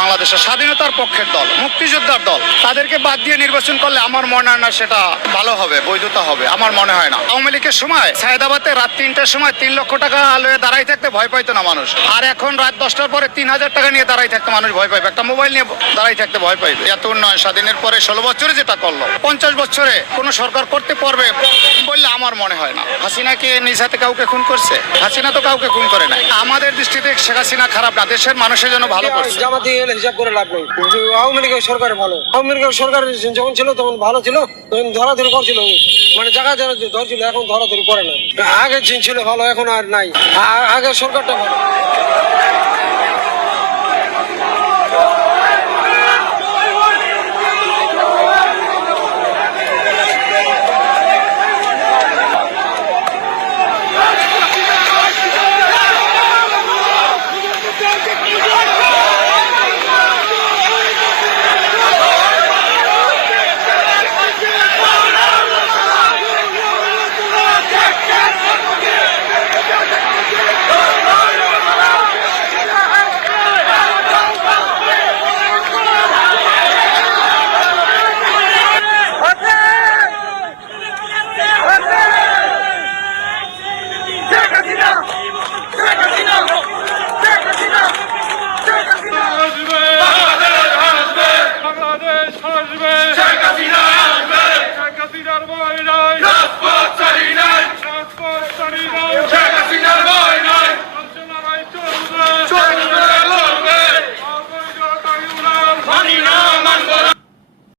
বাংলাদেশের স্বাধীনতার পক্ষের দল, মুক্তিযোদ্ধার দল। তাদেরকে বাদ দিয়ে নির্বাচন করলে আমার মনে হয় না সেটা ভালো হবে, বৈধতা হবে, আমার মনে হয় না। আওয়ামী লীগের সময়, সায়দাবাদে রাত তিনটার সময় তিন লক্ষ টাকা লয়ে দাঁড়াই থাকতে ভয় পাইতো না মানুষ। আর এখন রাত দশটার পরে তিন হাজার টাকা নিয়ে দাঁড়াই থাকতে মানুষ ভয় পাইবে। একটা মোবাইল নিয়ে দাঁড়াই থাকতে ভয় পাইবে। এত উন্নয়ন স্বাধীনের পরে ষোলো বছরে যেটা করল, পঞ্চাশ বছরে কোনো সরকার করতে পারবে বললে আমার মনে হয় না। হাসিনাকে নিজ হাতে কাউকে খুন করছে? হাসিনা তো কাউকে খুন করে নাই। আমাদের দৃষ্টিতে শেখ হাসিনা খারাপ না, দেশের মানুষের জন্য ভালো করছে। এলে হিসাব করে লাভ নেই। আওয়ামী লীগের সরকার ভালো। আওয়ামী লীগের সরকার যখন ছিল তখন ভালো ছিল, তখন ধরাধরি করছিল। মানে জায়গা জায়গা ধরছিল, এখন ধরাধরি করে না আগে ছিল ভালো, এখন আর নাই। আগে সরকারটা ভালো।